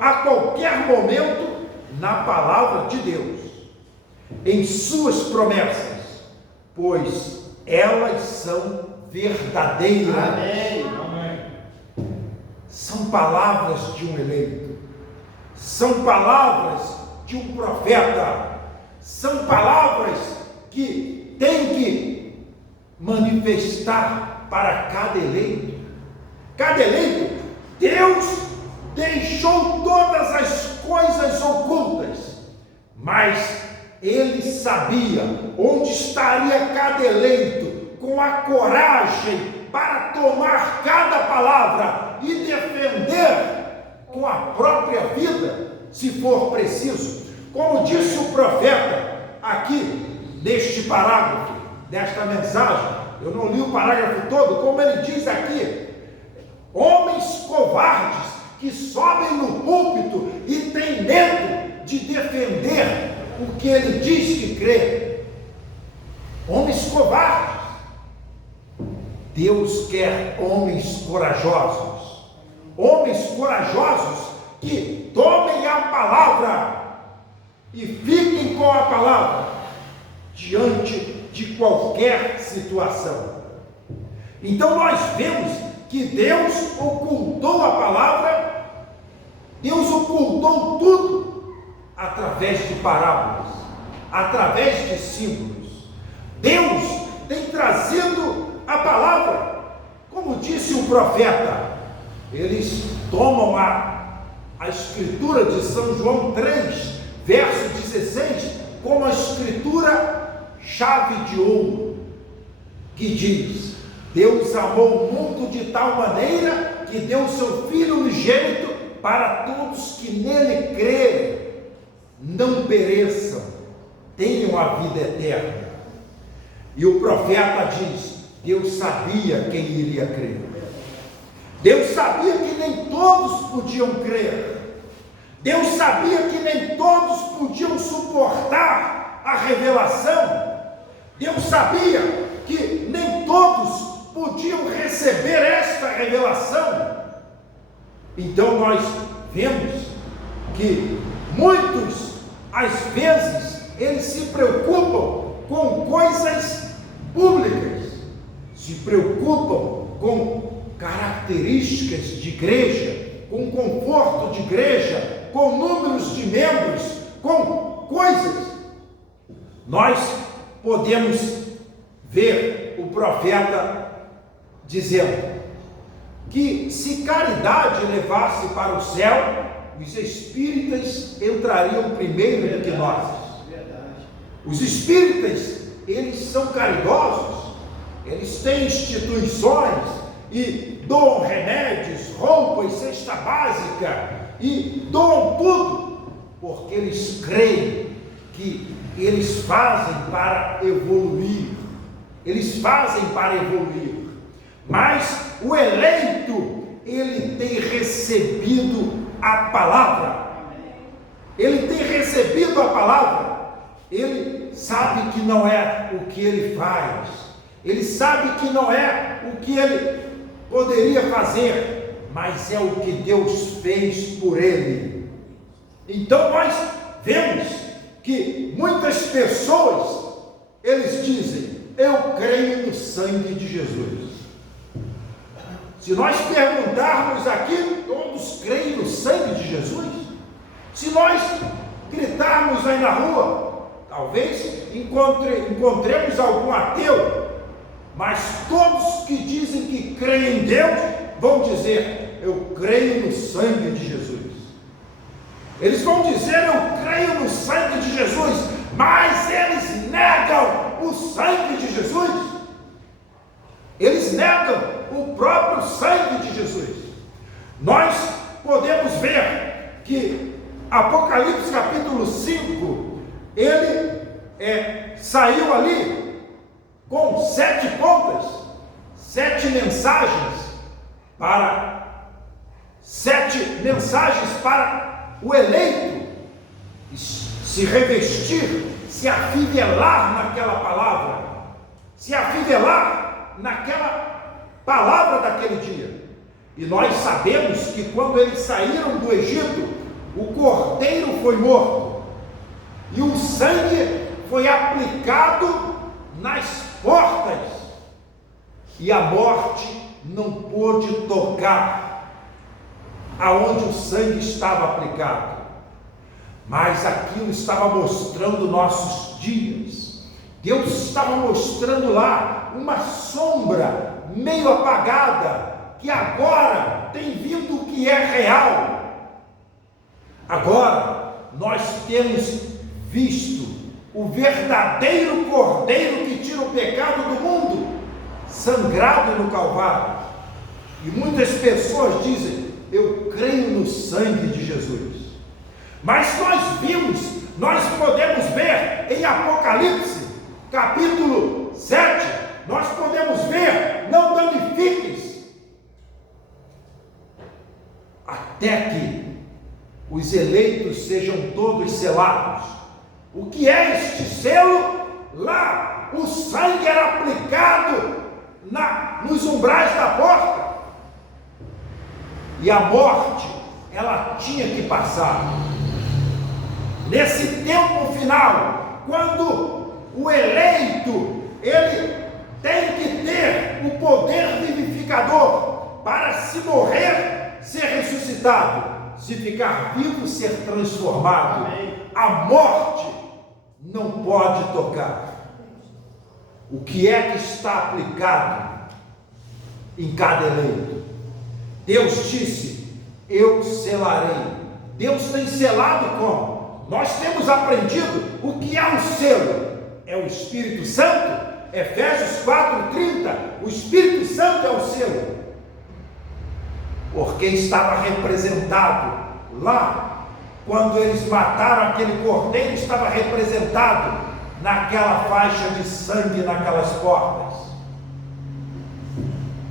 a qualquer momento na palavra de Deus, em suas promessas, pois elas são verdadeiras. Amém. São palavras de um eleito, são palavras de um profeta, são palavras que tem que manifestar para cada eleito. Cada eleito, Deus deixou todas as coisas ocultas, mas ele sabia onde estaria cada eleito, com a coragem para tomar cada palavra e defender com a própria vida, se for preciso. Como disse o profeta aqui neste parágrafo desta mensagem, eu não li o parágrafo todo, como ele diz aqui: homens covardes que sobem no púlpito e têm medo de defender o que ele diz que crê. Homens covardes. Deus quer homens corajosos. Homens corajosos que tomem a palavra e fiquem com a palavra diante de qualquer situação. Então nós vemos que Deus ocultou a palavra, Deus ocultou tudo através de parábolas, através de símbolos. Deus tem trazido a palavra, como disse o profeta. Eles tomam a escritura de São João 3, verso 16, como a escritura chave de ouro, que diz: Deus amou o mundo de tal maneira que deu seu Filho unigênito para todos que nele crerem, não pereçam, tenham a vida eterna. E o profeta diz: Deus sabia quem iria crer. Deus sabia que nem todos podiam crer. Deus sabia que nem todos podiam suportar a revelação. Deus sabia que nem todos podiam receber esta revelação. Então nós vemos que muitos, às vezes, eles se preocupam com coisas públicas, se preocupam com características de igreja, com conforto de igreja, com números de membros, com coisas. Nós podemos ver o profeta dizendo que se caridade levasse para o céu, os espíritas entrariam primeiro do que nós. Os espíritas, eles são caridosos, eles têm instituições e doam remédios, roupas, cesta básica, e doam tudo, porque eles creem que eles fazem para evoluir. Eles fazem para evoluir. Mas o eleito, ele tem recebido a palavra. Ele tem recebido a palavra. Ele sabe que não é o que ele faz. Ele sabe que não é o que ele poderia fazer, mas é o que Deus fez por ele. Então nós vemos que muitas pessoas, eles dizem: eu creio no sangue de Jesus. Se nós perguntarmos aqui, todos creem no sangue de Jesus? Se nós gritarmos aí na rua, talvez encontremos algum ateu, mas todos que dizem que creem em Deus vão dizer: eu creio no sangue de Jesus. Eles vão dizer: eu creio no sangue de Jesus, mas eles negam o sangue de Jesus. Eles negam o próprio sangue de Jesus. Nós podemos ver que Apocalipse capítulo 5, ele saiu ali com 7 pontas, 7 mensagens para o eleito se revestir, se afivelar naquela palavra, se afivelar naquela palavra daquele dia. E nós sabemos que quando eles saíram do Egito, o cordeiro foi morto e o sangue foi aplicado nas portas, e a morte não pôde tocar aonde o sangue estava aplicado. Mas aquilo estava mostrando nossos dias. Deus estava mostrando lá uma sombra meio apagada, que agora tem vindo o que é real. Agora nós temos visto o verdadeiro cordeiro que tira o pecado do mundo, sangrado no Calvário. E muitas pessoas dizem: eu creio no sangue de Jesus. Mas nós podemos ver em Apocalipse capítulo 7, nós podemos ver: não danifiques, até que os eleitos sejam todos selados. O que é este selo? Lá o sangue era aplicado nos umbrais da porta, e a morte, ela tinha que passar. Nesse tempo final, quando o eleito, ele tem que ter o poder vivificador para, se morrer, ser ressuscitado, se ficar vivo, ser transformado. A morte não pode tocar. O que é que está aplicado em cada eleito? Deus disse: eu selarei. Deus tem selado como? Nós temos aprendido o que é o selo. É o Espírito Santo. Efésios 4:30. O Espírito Santo é o selo, porque estava representado lá, quando eles mataram aquele cordeiro, estava representado naquela faixa de sangue naquelas portas.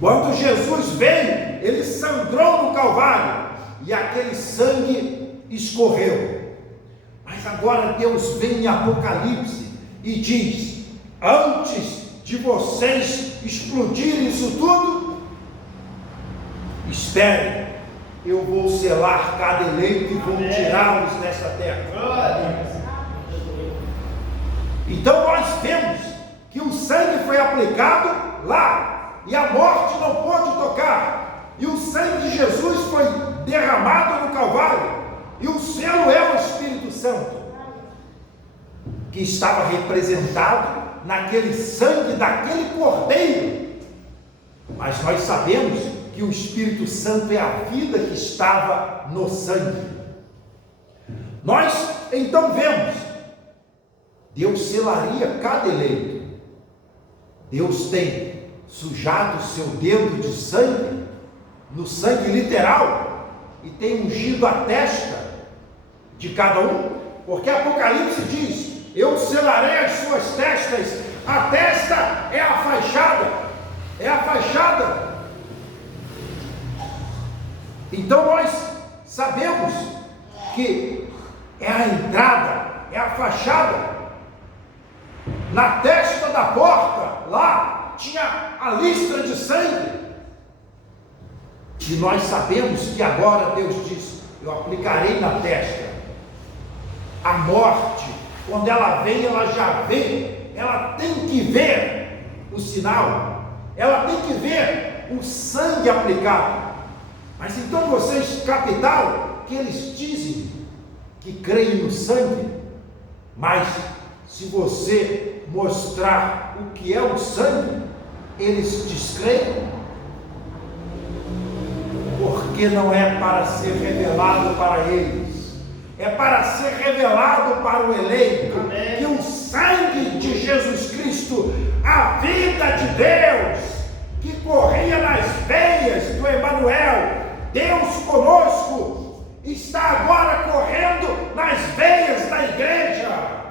Quando Jesus veio, ele sangrou no Calvário e aquele sangue escorreu. Mas agora Deus vem em Apocalipse e diz: antes de vocês explodirem isso tudo, esperem, eu vou selar cada eleito e vou tirá-los desta terra. Então nós vemos que o sangue foi aplicado lá, e a morte não pôde tocar, e o sangue de Jesus foi derramado no Calvário, e o selo é o Espírito Santo, que estava representado naquele sangue daquele cordeiro. Mas nós sabemos que o Espírito Santo é a vida que estava no sangue. Nós então vemos, Deus selaria cada eleito. Deus tem sujado o seu dedo de sangue, no sangue literal, e tem ungido a testa de cada um, porque Apocalipse diz: eu selarei as suas testas. A testa é a fachada, é a fachada. Então nós sabemos que é a entrada, é a fachada. Na testa da porta, lá, tinha a listra de sangue. E nós sabemos que agora Deus diz: eu aplicarei na testa. A morte, quando ela vem, ela já vem, ela tem que ver o sinal, ela tem que ver o sangue aplicado. Mas então vocês captaram que eles dizem que creem no sangue, mas se você mostrar o que é o sangue, eles descreem, porque não é para ser revelado para eles, é para ser revelado para o eleito. Amém. Que o sangue de Jesus Cristo, a vida de Deus, que corria nas veias do Emanuel, Deus conosco, está agora correndo nas veias da igreja.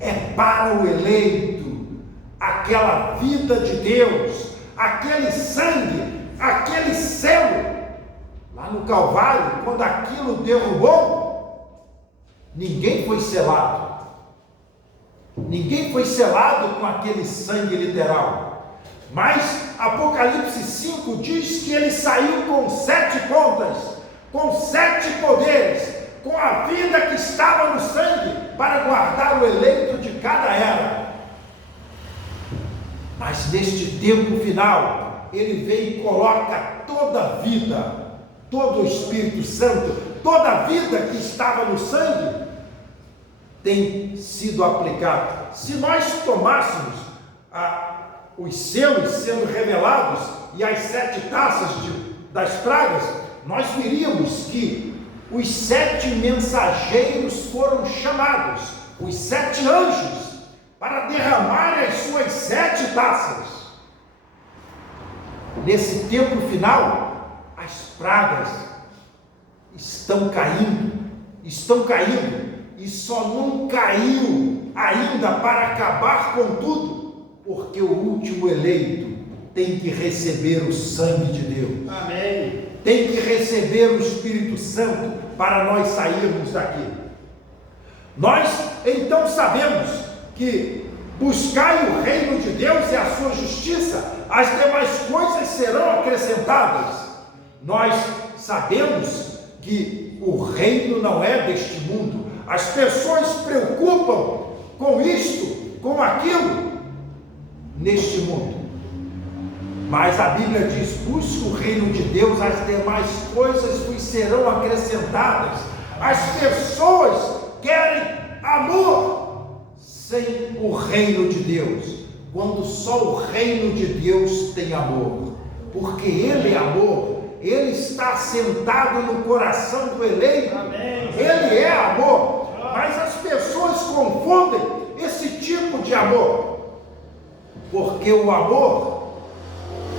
É para o eleito, aquela vida de Deus, aquele sangue, aquele selo. Lá no Calvário, quando aquilo derrubou, ninguém foi selado. Ninguém foi selado com aquele sangue literal. Mas Apocalipse 5 diz que ele saiu com 7 pontas, com 7 poderes, com a vida que estava no sangue, para guardar o eleito de cada era. Mas neste tempo final, ele vem e coloca toda a vida, todo o Espírito Santo, toda a vida que estava no sangue, tem sido aplicado. Se nós tomássemos os selos sendo revelados e as 7 taças das pragas, nós veríamos que os 7 mensageiros foram chamados, os 7 anjos, para derramar as suas 7 taças. Nesse tempo final, as pragas estão caindo, e só não caiu ainda para acabar com tudo, porque o último eleito tem que receber o sangue de Deus. Amém. Tem que receber o Espírito Santo para nós sairmos daqui. Nós então sabemos que buscai o reino de Deus e a sua justiça, as demais coisas serão acrescentadas. Nós sabemos que o reino não é deste mundo. As pessoas se preocupam com isto, com aquilo, neste mundo. Mas a Bíblia diz: busque o reino de Deus, as demais coisas vos serão acrescentadas. As pessoas querem amor sem o reino de Deus, quando só o reino de Deus tem amor, porque Ele é amor. Ele está sentado no coração do eleito. Ele é amor. Mas as pessoas confundem esse tipo de amor, porque o amor,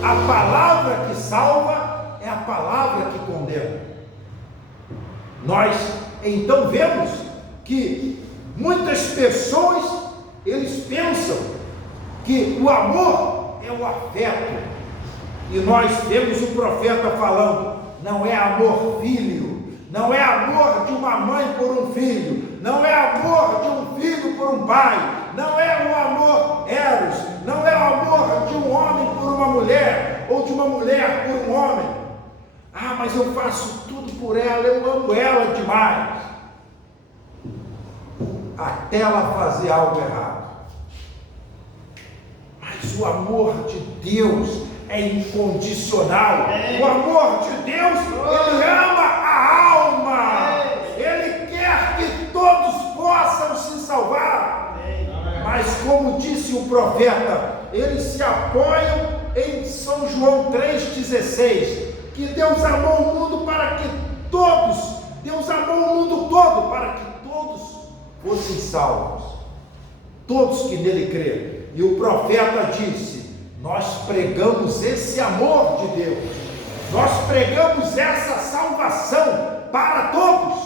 a palavra que salva é a palavra que condena. Nós então vemos que muitas pessoas, eles pensam que o amor é o afeto, e nós vemos o profeta falando: não é amor filho, não é amor de uma mãe por um filho, não é amor de um filho por um pai, não é o amor eros, não é o amor de um homem por uma mulher, ou de uma mulher por um homem. Ah, mas eu faço tudo por ela, eu amo ela demais, até ela fazer algo errado. Mas o amor de Deus é incondicional. O amor de Deus, Ele ama a alma. Ele quer que todos possam se salvar. Mas como disse o profeta, eles se apoiam em São João 3,16, que Deus amou o mundo para que todos, Deus amou o mundo todo para que todos fossem salvos, todos que nele creram. E o profeta disse: nós pregamos esse amor de Deus, nós pregamos essa salvação para todos,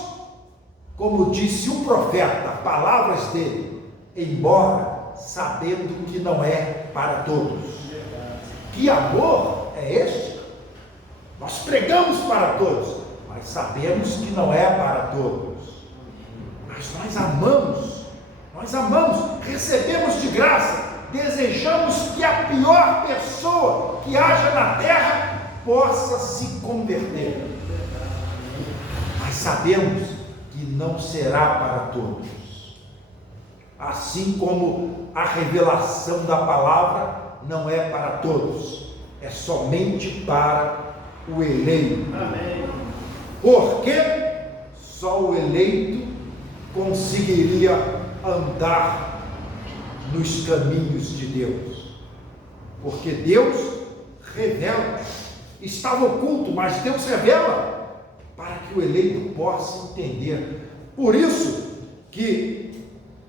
como disse o profeta, palavras dele, embora sabendo que não é para todos. Que amor é este? Nós pregamos para todos, mas sabemos que não é para todos. Mas nós amamos, recebemos de graça, desejamos que a pior pessoa que haja na terra possa se converter, mas sabemos que não será para todos. Assim como a revelação da palavra não é para todos, é somente para o eleito. Amém. Porque só o eleito conseguiria andar nos caminhos de Deus, porque Deus revela, estava oculto, mas Deus revela para que o eleito possa entender. Por isso que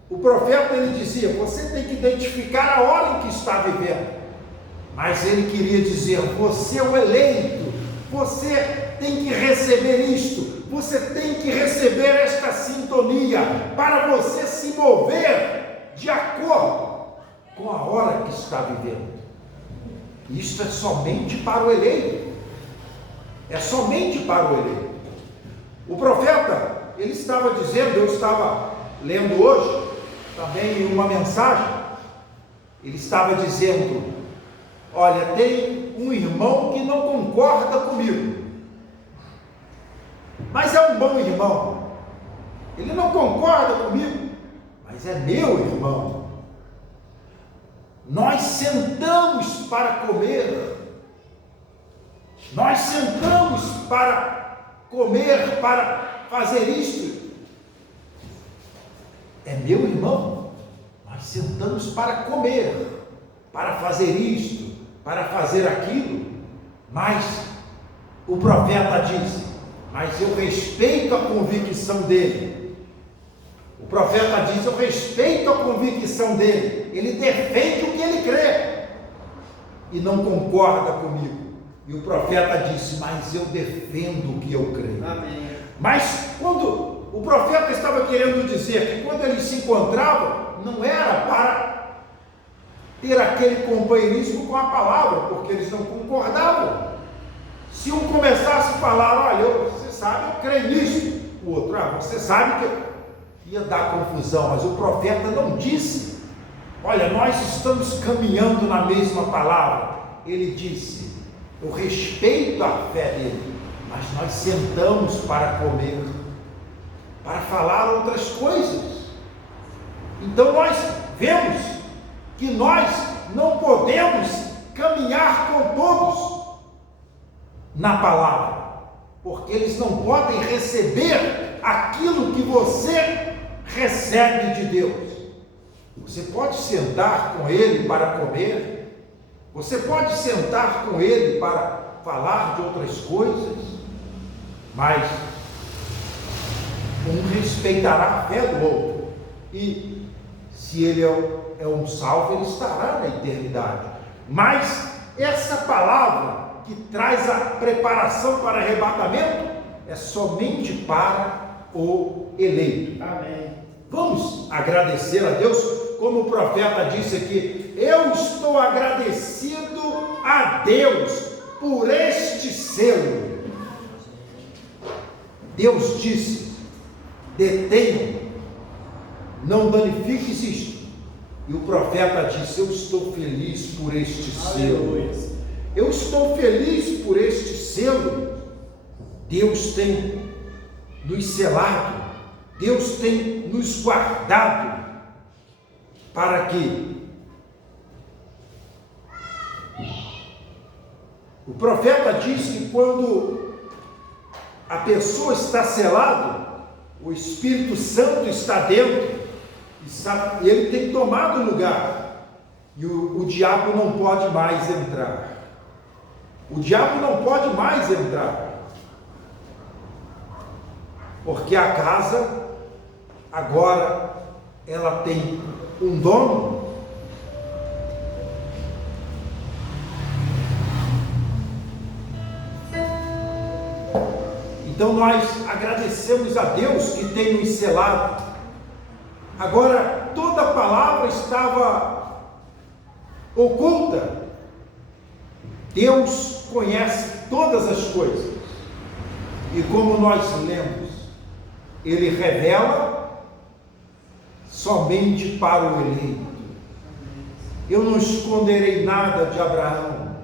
o profeta, ele dizia: você tem que identificar a hora em que está vivendo, mas ele queria dizer: você é o eleito, você tem que receber isto, você tem que receber esta sintonia, para você se mover de acordo com a hora que está vivendo. Isto é somente para o eleito, é somente para o eleito. O profeta, ele estava dizendo, eu estava lendo hoje também em uma mensagem, ele estava dizendo: olha, tem um irmão que não concorda comigo, mas é um bom irmão, ele não concorda comigo, mas é meu irmão. Nós sentamos para comer, nós sentamos para comer, para fazer isto. É meu irmão. Nós sentamos para comer, para fazer isto, para fazer aquilo. Mas o profeta diz: mas eu respeito a convicção dele. O profeta diz: eu respeito a convicção dele, ele defende o que ele crê e não concorda comigo. E o profeta disse: mas eu defendo o que eu creio. Amém. Mas quando o profeta estava querendo dizer que quando eles se encontravam, não era para ter aquele companheirismo com a palavra, porque eles não concordavam. Se um começasse a falar: olha, você sabe, eu creio nisso, o outro: você sabe que ia dar confusão, mas o profeta não disse: olha, nós estamos caminhando na mesma palavra. Ele disse: eu respeito a fé dele, mas nós sentamos para comer, para falar outras coisas. Então nós vemos que nós não podemos caminhar com todos na palavra, porque eles não podem receber aquilo que você recebe de Deus. Você pode sentar com ele para comer, você pode sentar com ele para falar de outras coisas, mas um respeitará a fé do outro, e se ele é um salvo, ele estará na eternidade. Mas essa palavra que traz a preparação para arrebatamento é somente para o eleito. Amém. Vamos agradecer a Deus, como o profeta disse aqui: eu estou agradecido a Deus por este selo. Deus disse: detenham, não danifiques isto. E o profeta disse: eu estou feliz por este selo. Eu estou feliz por este selo. Deus tem nos selado, Deus tem nos guardado, para que o profeta diz que quando a pessoa está selada, o Espírito Santo está dentro, e ele tem tomado lugar, e o diabo não pode mais entrar. O diabo não pode mais entrar, porque a casa agora ela tem um dono. Então nós agradecemos a Deus que tem nos selado. Agora toda a palavra estava oculta. Deus conhece todas as coisas, e como nós lemos, ele revela somente para o eleito. Eu não esconderei nada de Abraão.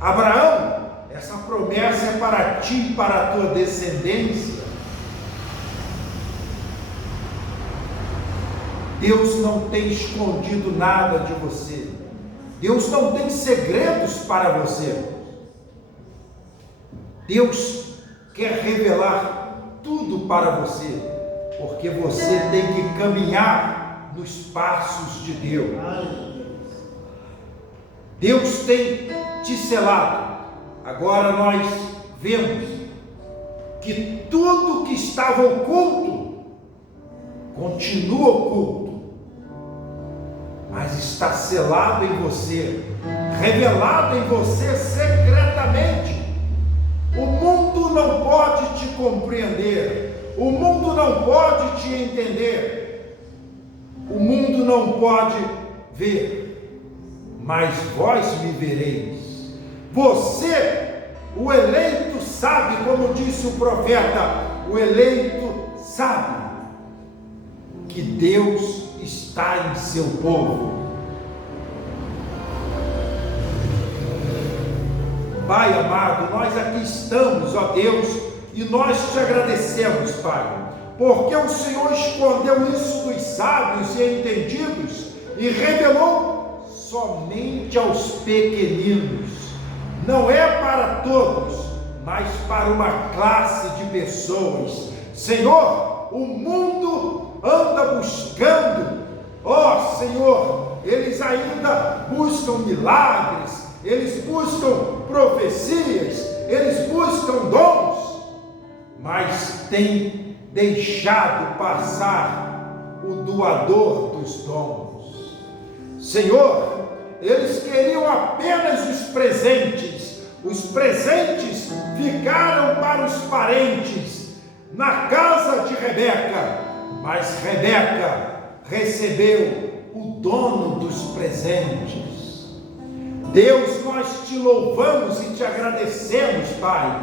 Abraão, essa promessa é para ti e para a tua descendência. Deus não tem escondido nada de você. Deus não tem segredos para você. Deus quer revelar tudo para você, porque você tem que caminhar nos passos de Deus. Deus tem te selado. Agora nós vemos que tudo que estava oculto continua oculto, mas está selado em você, revelado em você secretamente. O mundo não pode te compreender, o mundo não pode te entender, o mundo não pode ver, mas vós me vereis. Você, o eleito, sabe, como disse o profeta, o eleito sabe que Deus está em seu povo. Pai amado, nós aqui estamos, ó Deus, e nós te agradecemos, Pai, porque o Senhor escondeu isso dos sábios e entendidos e revelou somente aos pequeninos. Não é para todos, mas para uma classe de pessoas. Senhor, o mundo anda buscando, ó Senhor, eles ainda buscam milagres, eles buscam profecias, eles buscam dons, mas tem deixado passar o doador dos dons. Senhor, eles queriam apenas os presentes ficaram para os parentes na casa de Rebeca, mas Rebeca recebeu o dono dos presentes. Deus, nós te louvamos e te agradecemos, Pai.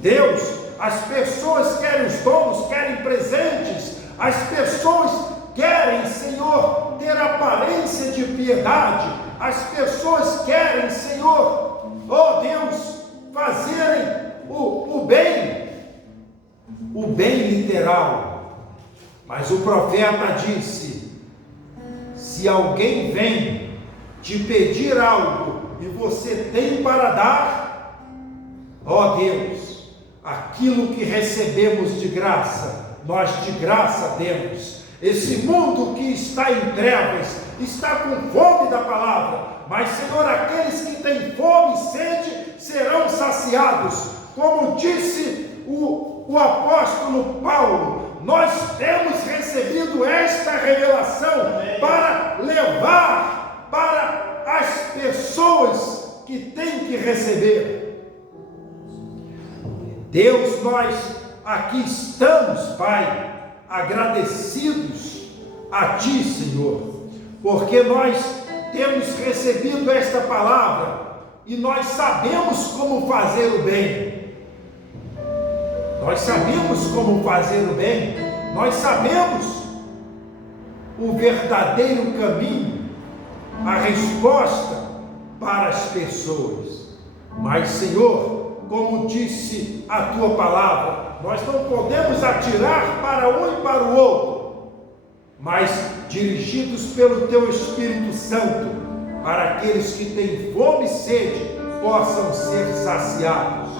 Deus, as pessoas querem os dons, querem presentes, As pessoas querem, Senhor, ter aparência de piedade. As pessoas querem, Senhor, ó Deus, fazerem o bem literal. Mas o profeta disse: se alguém vem te pedir algo e você tem para dar, ó Deus, aquilo que recebemos de graça, nós de graça demos. Esse mundo que está em trevas, está com fome da palavra, mas, Senhor, aqueles que têm fome e sede serão saciados. Como disse o apóstolo Paulo, nós temos recebido esta revelação para levar para as pessoas que têm que receber. Deus, nós aqui estamos, Pai, agradecidos a Ti, Senhor, porque nós temos recebido esta palavra e nós sabemos como fazer o bem. Nós sabemos como fazer o bem, nós sabemos o verdadeiro caminho, a resposta para as pessoas. Mas, Senhor, como disse a Tua palavra, nós não podemos atirar para um e para o outro, mas dirigidos pelo Teu Espírito Santo, para aqueles que têm fome e sede possam ser saciados.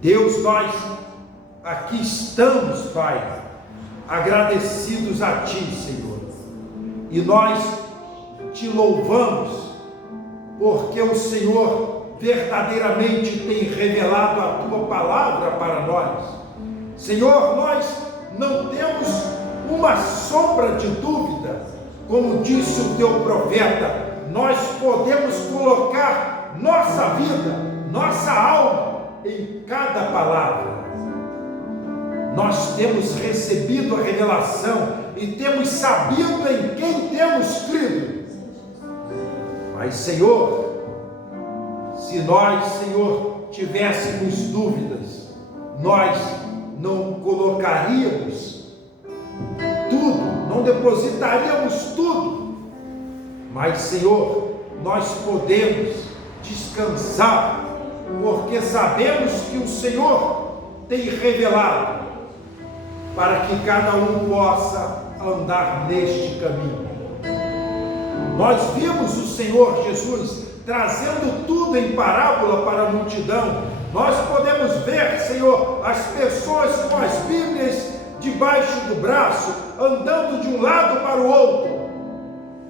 Deus, nós aqui estamos, Pai, agradecidos a Ti, Senhor, e nós Te louvamos, porque o Senhor verdadeiramente tem revelado a Tua palavra para nós. Senhor, nós não temos uma sombra de dúvida, como disse o Teu profeta, nós podemos colocar nossa vida, nossa alma em cada palavra. Nós temos recebido a revelação e temos sabido em quem temos crido. Mas, Senhor, se nós, Senhor, tivéssemos dúvidas, nós não colocaríamos tudo, não depositaríamos tudo. Mas, Senhor, nós podemos descansar, porque sabemos que o Senhor tem revelado para que cada um possa andar neste caminho. Nós vimos o Senhor Jesus trazendo tudo em parábola para a multidão. Nós podemos ver, Senhor, as pessoas com as Bíblias debaixo do braço, andando de um lado para o outro,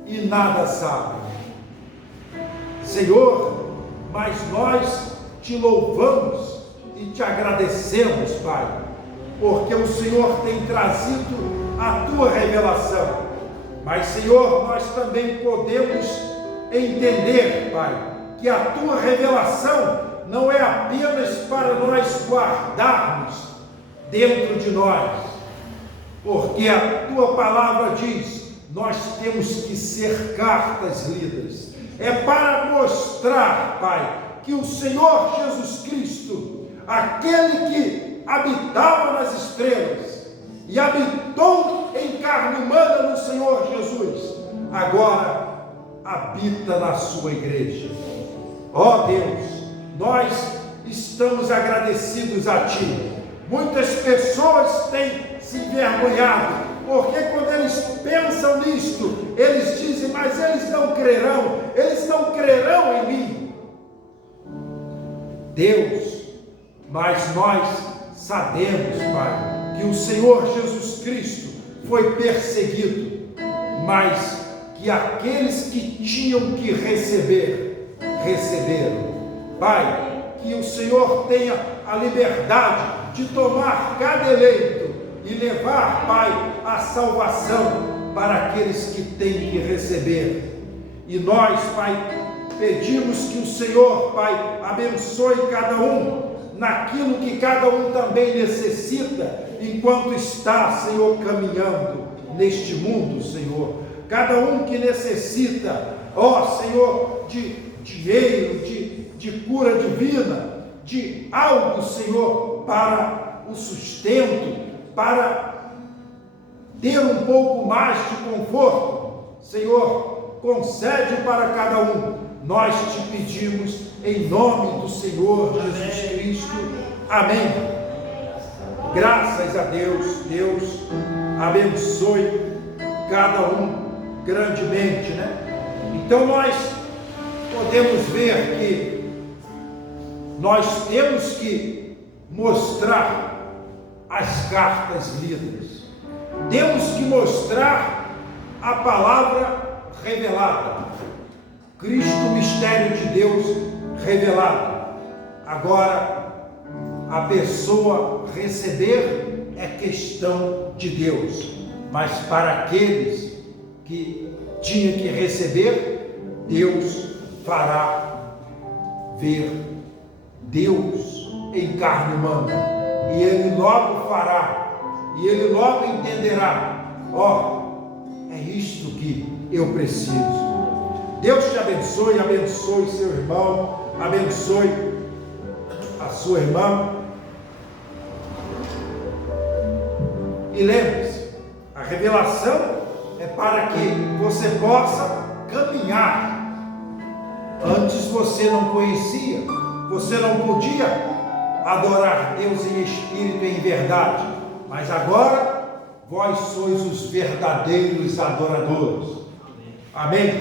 e nada sabem. Senhor, mas nós Te louvamos e Te agradecemos, Pai, porque o Senhor tem trazido a Tua revelação. Mas, Senhor, nós também podemos entender, Pai, que a Tua revelação não é apenas para nós guardarmos dentro de nós, porque a Tua palavra diz, nós temos que ser cartas lidas. É para mostrar, Pai, que o Senhor Jesus Cristo, aquele que habitava nas estrelas e habitou em carne humana no Senhor Jesus, agora habita na sua igreja. Ó Deus, nós estamos agradecidos a Ti. Muitas pessoas têm se envergonhado, porque quando eles pensam nisto, eles dizem, mas eles não crerão em mim. Deus, mas nós sabemos, Pai, que o Senhor Jesus Cristo foi perseguido, mas que aqueles que tinham que receber, receberam. Pai, que o Senhor tenha a liberdade de tomar cada eleito e levar, Pai, a salvação para aqueles que têm que receber. E nós, Pai, pedimos que o Senhor, Pai, abençoe cada um naquilo que cada um também necessita, enquanto está, Senhor, caminhando neste mundo, Senhor. Cada um que necessita, ó Senhor, de dinheiro, de cura divina, de algo, Senhor, para o sustento, para ter um pouco mais de conforto, Senhor, concede para cada um. Nós te pedimos em nome do Senhor Jesus Cristo. Amém. Graças a Deus. Deus abençoe cada um grandemente, né? Então nós podemos ver que nós temos que mostrar as cartas lidas. Temos que mostrar a palavra revelada. Cristo, mistério de Deus revelado. Agora, a pessoa receber é questão de Deus. Mas para aqueles que tinham que receber, Deus fará ver Deus em carne humana. E Ele logo fará, e Ele logo entenderá. É isto que eu preciso. Deus te abençoe, abençoe seu irmão, abençoe a sua irmã. E lembre-se, a revelação é para que você possa caminhar. Antes você não conhecia, você não podia adorar Deus em espírito e em verdade, mas agora vós sois os verdadeiros adoradores. Amém?